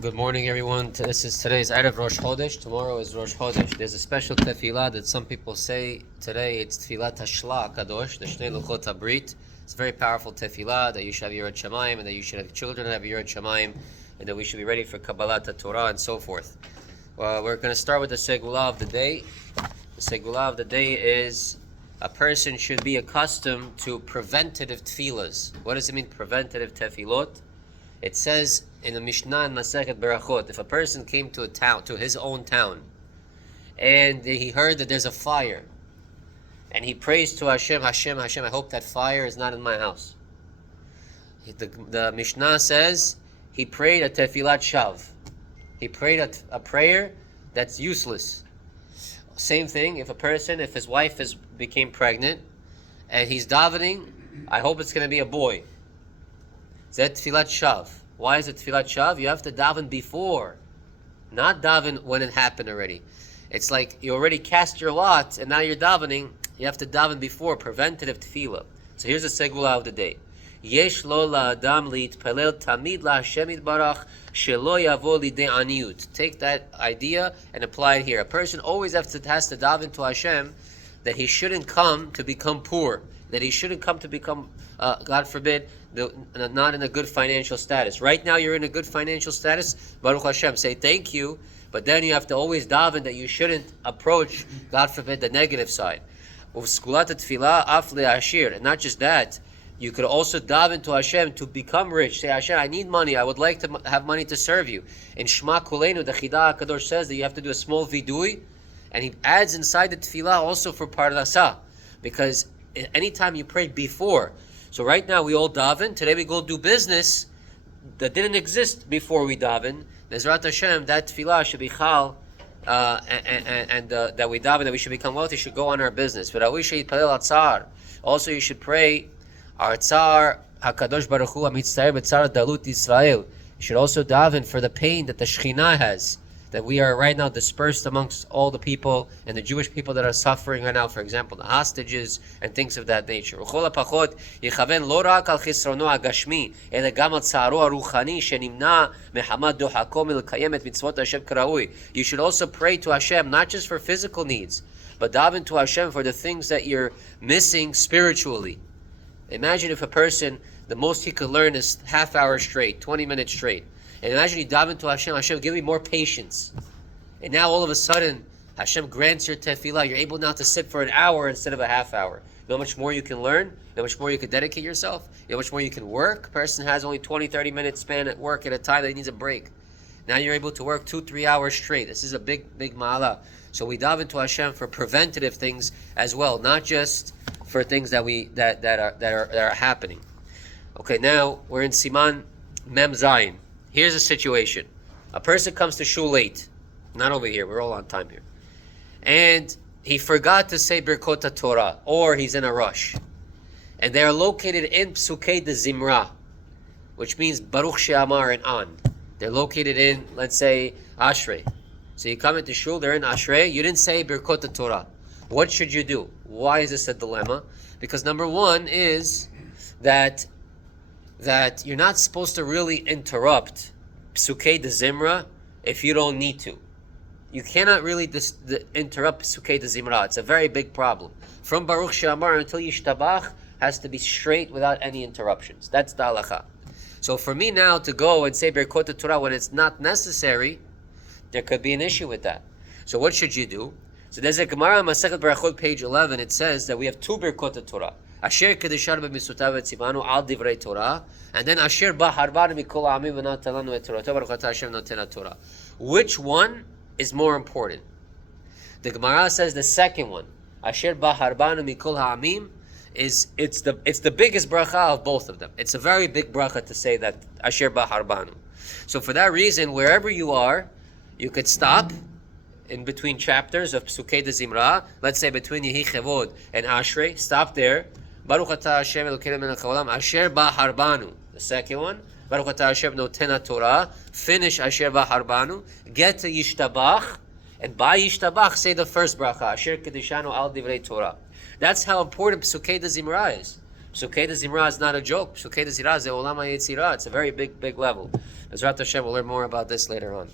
Good morning, everyone. Today's Erev Rosh Chodesh. Tomorrow is Rosh Chodesh. There's a special tefillah that some people say today. It's tefillah Tashla Kadosh, the Shnei Luchot Habrit. It's a very powerful tefillah that you should have Yirat Shamayim, and that you should have children have Yirat Shamayim, and that we should be ready for Kabbalat HaTorah and so forth. We're going to start with the Segulah of the day. The Segulah of the day is a person should be accustomed to preventative tefillahs. What does it mean, preventative tefillot? It says in the Mishnah in Masechet Berachot, if a person came to a town, to his own town, and he heard that there's a fire, and he prays to Hashem, Hashem, Hashem, I hope that fire is not in my house. The Mishnah says he prayed a tefillat shav. He prayed a prayer that's useless. Same thing, if his wife became pregnant, and he's davening, I hope it's going to be a boy. Zet tefillat shav. Why is it tefillat shav? You have to daven before, not daven when it happened already. It's like you already cast your lot, and now you're davening. You have to daven before, preventative tefillah. So here's the Segulah of the day. Yesh lo la'adam li'itpalel tamid la'Hashem yitbarach shelo yavo lidei aniyut. Take that idea and apply it here. A person always has to daven to Hashem that he shouldn't come to become poor, that he shouldn't come to become, God forbid, not in a good financial status. Right now you're in a good financial status, Baruch Hashem, say thank you, but then you have to always daven that you shouldn't approach, God forbid, the negative side. And not just that, you could also daven to Hashem to become rich. Say, Hashem, I need money. I would like to have money to serve you. In Shema Kuleinu, the Chidah HaKadosh says that you have to do a small vidui, and he adds inside the tefillah also for parnasah, because anytime you pray before, so right now we all daven, today we go do business that didn't exist before we daven. Bezrat Hashem, that tefillah should be chal, and that we daven, that we should become wealthy, should go on our business. But also you should pray, our Tsar HaKadosh Baruch Hu HaMitztayir B'tzar Dalut Yisrael. You should also daven for the pain that the Shekhinah has, that we are right now dispersed amongst all the people and the Jewish people that are suffering right now, for example, the hostages and things of that nature. You should also pray to Hashem, not just for physical needs, but daven to Hashem for the things that you're missing spiritually. Imagine if a person, the most he could learn is half hour straight, 20 minutes straight. And imagine you daven to Hashem, Hashem, give me more patience. And now all of a sudden, Hashem grants your tefillah. You're able now to sit for an hour instead of a half hour. You know how much more you can learn? You know how much more you can dedicate yourself? You know how much more you can work? A person has only 20, 30 minutes span at work at a time that he needs a break. Now you're able to work 2-3 hours straight. This is a big ma'ala. So we daven to Hashem for preventative things as well, not just for things that are happening. Okay, now we're in Siman Mem Zayin. Here's a situation. A person comes to Shul late. Not over here. We're all on time here. And he forgot to say Birchot HaTorah, or he's in a rush. And they are located in Psukei de Zimra, which means Baruch She'amar and on. They're located in, let's say, Ashrei. So you come into Shul, they're in Ashrei. You didn't say Birchot HaTorah. What should you do? Why is this a dilemma? Because number one is that you're not supposed to really interrupt Psukei de Zimra if you don't need to. You cannot really interrupt Psukei de Zimra. It's a very big problem. From Baruch She'amar until Yishtabach has to be straight without any interruptions. That's the Halacha. So for me now to go and say Birchot HaTorah when it's not necessary, there could be an issue with that. So what should you do? So there's a Gemara on Masechet Berachot, page 11. It says that we have two Birchot HaTorah. Asher kedeshar b'mitzvotav etzivanu al divrei Torah, and then Asher ba'harban mikol ha'amim v'natalanu et Torah. Baruch atah Hashem noten Torah. Which one is more important? The Gemara says the second one. Asher ba'harban mikol ha'amim it's the biggest bracha of both of them. It's a very big bracha to say that Asher ba'harbanu. So for that reason, wherever you are, you could stop in between chapters of Psukei de Zimra. Let's say between Yehi Chevod and Ashrei. Stop there. Baruch atah Hashem Elokeinu melech haolam Asher ba'harbanu. The second one. Baruch atah Hashem noten Torah. Finish Asher ba'harbanu. Get to Yishtabach. And by Yishtabach, say the first bracha. Asher kedishanu al divrei Torah. That's how important Psukei de Zimra is. Pesukei de Zimra is not a joke. Pesukei de Zimra is the Olam HaYetzirah. It's a very big level. Bezrat Hashem, we'll learn more about this later on.